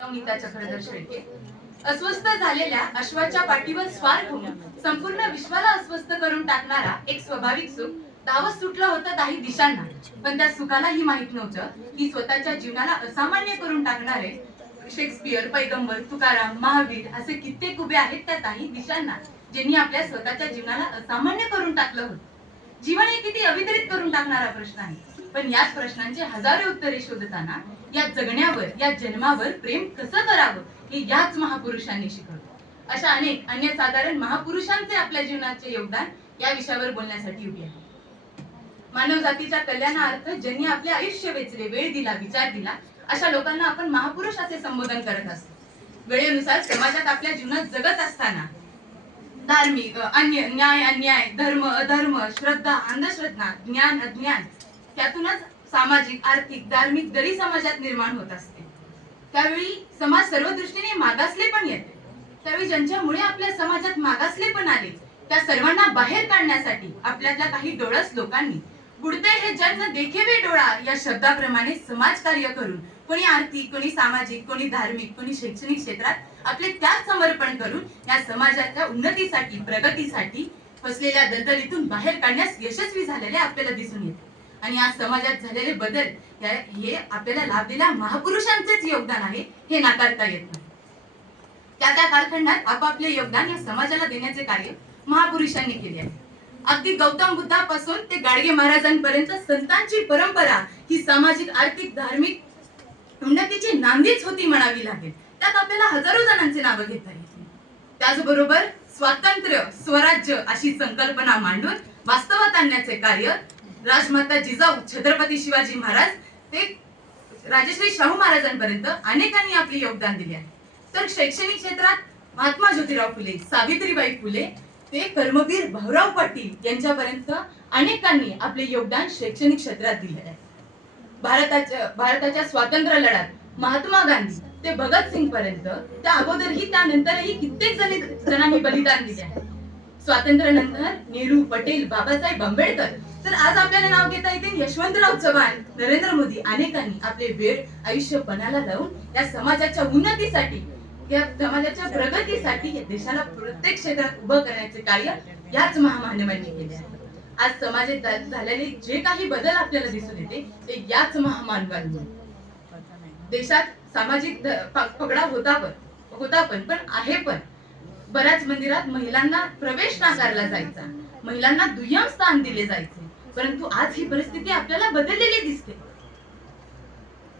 नीताच्या खरं शेळके अस्वस्थ झालेल्या अश्वाच्या पाठीवर स्वार होऊन संपूर्ण विश्वाला अस्वस्थ करून टाकणारा एक स्वाभाविक सुख धावत सुटलं होतं काही दिशांना. पण त्या सुखालाही माहित नव्हतं की स्वतःच्या जीवनाला असामान्य करून टाकणारे शेक्सपियर, पैगंबर, तुकाराम, महावीर असे कित्येक उभे आहेत त्या काही दिशांना, ज्यांनी आपल्या स्वतःच्या जीवनाला असामान्य करून टाकलं होतं. जीवन हे किती अवितरित करून टाकणारा प्रश्न आहे. पण याच प्रश्नांचे हजारो उत्तरे शोधताना या जगण्यावर, या जन्मावर प्रेम कसं करावं हे याच महापुरुषांनी शिकवलं. अशा अनेक अनन्यसाधारण महापुरुषांचे आपल्या जीवनाचे योगदान या विषयावर बोलण्यासाठी उभी आहे. मानव जातीच्या कल्याणार्थ ज्यांनी आपले आयुष्य वेचले, वेळ दिला, विचार दिला, अशा लोकांना आपण महापुरुष असे संबोधन करत असतो. वेळेनुसार समाजात आपल्या जीवनात जगत असताना धार्मिक, न्याय अन्याय, धर्म अधर्म, श्रद्धा अंधश्रद्धा, ज्ञान अज्ञान, त्यातूनच सामाजिक, आर्थिक, धार्मिक दरी समाजात निर्माण होत असते. त्यावेळी समाज सर्व दृष्टीने मागासले पण येते. त्यावेळी ज्यांच्यामुळे आपल्या समाजात मागासले पण आले त्या सर्वांना बाहेर काढण्यासाठी आपल्यातल्या काही डोळस लोकांनी बुडते हे जग न देखेवे डोळा या शब्दाप्रमाणे समाज कार्य करून कोणी आर्थिक, कोणी सामाजिक, कोणी धार्मिक, कोणी शैक्षणिक क्षेत्रात आपले त्याग समर्पण करून या समाजाच्या उन्नतीसाठी, प्रगतीसाठी फसलेल्या दलदलीतून बाहेर काढण्यास यशस्वी झालेले आपल्याला दिसून येते. आणि आज समाजात झालेले बदल हे आपल्याला लाभलेल्या महापुरुषांचेच योगदान आहे हे नाकारता येत नाही. त्या कालखंडात आपापले योगदान या समाजाला देण्याचे कार्य महापुरुषांनी केले आहे. अगदी गौतम बुद्धापासून ते गाडगे महाराजांपर्यंत संतांची परंपरा ही सामाजिक, आर्थिक, धार्मिक उन्नतीची नांदीच होती म्हणावी लागेल. त्यात आपल्याला हजारो जणांचे नाव घेता येतील. त्याचबरोबर स्वातंत्र्य, स्वराज्य अशी संकल्पना मांडून वास्तवात आणण्याचे कार्य राजमाता जिजाऊ, छत्रपती शिवाजी महाराज ते राजश्री शाहू महाराजांपर्यंत अनेकांनी आपले योगदान दिले आहे. तर शैक्षणिक क्षेत्रात महात्मा ज्योतिराव फुले, सावित्रीबाई फुले ते कर्मवीर भाऊराव पाटील यांच्यापर्यंत अनेकांनी आपले योगदान शैक्षणिक क्षेत्रात दिले आहे. भारताच्या स्वातंत्र्य लढ्यात महात्मा गांधी ते भगतसिंग पर्यंत, त्या अगोदरही त्यानंतरही कित्येक जणांनी बलिदान दिले आहे. स्वातंत्र्यानंतर नेहरू, पटेल, बाबासाहेब आंबेडकर, तर आज आपल्याला नाव घेता येते यशवंतराव चव्हाण, नरेंद्र मोदी अनेकांनी आपले वेळ आयुष्य पणाला लावून या समाजाच्या उन्नतीसाठी, या समाजाच्या प्रगतीसाठी देशाला प्रत्येक क्षेत्रात उभं करण्याचे कार्य याच महामानवांनी केले आहे. आज समाजात झालेले जे काही बदल आपल्याला दिसून येते ते याच महामानवांमुळे. देशात सामाजिक पगडा होता पण आहे पण बऱ्याच मंदिरात महिलांना प्रवेश नाकारला जायचा, महिलांना दुय्यम स्थान दिले जायचे. परंतु आज ही परिस्थिती आपल्याला बदललेली दिसते.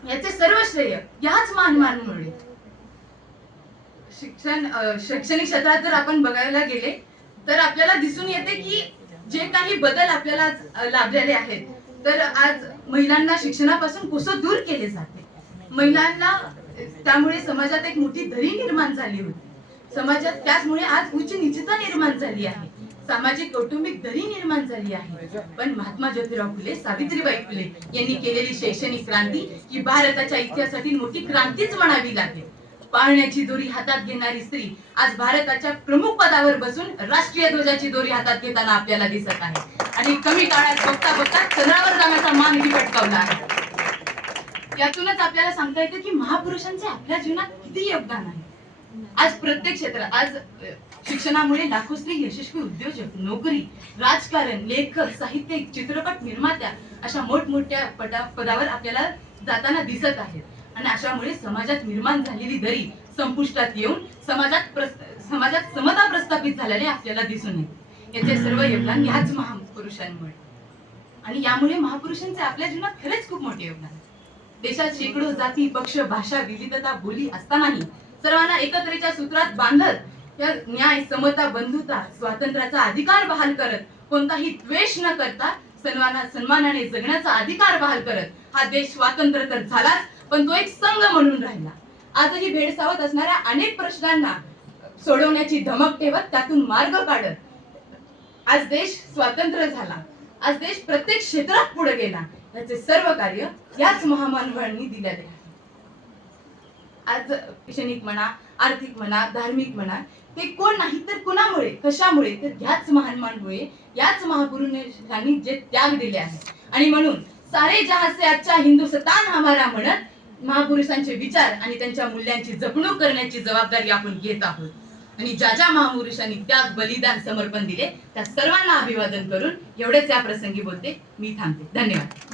याचे सर्व श्रेय याच महामानवांमुळे. शैक्षणिक क्षेत्रात जर आपण बघायला गेले तर आपल्याला दिसून येते की जे काही बदल आपल्याला लाभलेले आहेत, तर आज महिलांना शिक्षणापासून कोसो दूर केले जाते. महिलांना त्यामुळे समाजात एक मोठी दरी निर्माण झाली होती. समाजात त्याचमुळे आज उच्च नीचता निर्माण झाली आहे, सामाजिक कौटुंबिक दरी निर्माण झाली आहे. पण महात्मा ज्योतिराव फुले, सावित्रीबाई फुले यांनी केलेली शैक्षणिक क्रांती ही भारताच्या इतिहासातील मोठी क्रांतीच म्हणावी लागेल. पाळण्याची दोरी हातात घेणारी स्त्री आज भारताच्या प्रमुख पदावर बसून राष्ट्रीय ध्वजाची दोरी हातात घेताना आपल्याला दिसत आहे. आणि कमी काळात बघता चंद्रावर जाण्याचा मान पटकावला आहे. यातूनच आपल्याला सांगता येतं की महापुरुषांचे आपल्या जीवनात किती योगदान आहे. आज प्रत्येक क्षेत्रात, आज शिक्षणामुळे लाखो स्त्री यशस्वी उद्योजक, नोकरी, राजकारण, लेखक, साहित्यिक, चित्रपट निर्मात्या अशा मोठमोठ्या पदावर आपल्याला जाताना दिसत आहेत. आणि अशामुळे समाजात निर्माण झालेली दरी संपुष्टात येऊन समाजात समता प्रस्थापित झाल्याने आपल्याला दिसून येते. याचे सर्व योगदान याच महापुरुषांमुळे. आणि यामुळे महापुरुषांचे आपल्या जीवनात खरेच खूप मोठे योगदान आहे. देशात शेकडो जाती, पक्ष, भाषा, विविधता, बोली असतानाही सर्वांना एकत्रेच्या सूत्रात बांधत या न्याय, समता, बंधुता, स्वातंत्र्याचा अधिकार बहाल करत, कोणताही द्वेष न करता सन्मानाने जगण्याचा अधिकार बहाल करत हा देश स्वातंत्र्य तर झालाच, पण तो एक संघ म्हणून राहिला. आजही भेडसावत असणाऱ्या अनेक प्रश्नांना सोडवण्याची धमक ठेवत, त्यातून मार्ग काढत आज देश स्वातंत्र्य झाला. आज देश प्रत्येक क्षेत्रात पुढे गेला. याचे सर्व कार्य याच महामानवांनी दिलेले आहे. आज शैक्षणिक म्हणा, आर्थिक म्हणा, धार्मिक म्हणा, ते कोण नाही तर कुणामुळे, कशामुळे, तर याच महामानवांमुळे, याच महापुरुषांनी जे त्याग दिले आहे. आणि म्हणून सारे जहां से अच्छा हिंदुस्तान हमारा म्हणत महापुरुषांचे विचार आणि त्यांच्या मूल्यांची जपणूक करण्याची जबाबदारी आपण घेत आहोत. आणि ज्या ज्या महापुरुषांनी त्याग, बलिदान, समर्पण दिले त्या सर्वांना अभिवादन करून एवढेच या प्रसंगी बोलते. मी थांबते. धन्यवाद.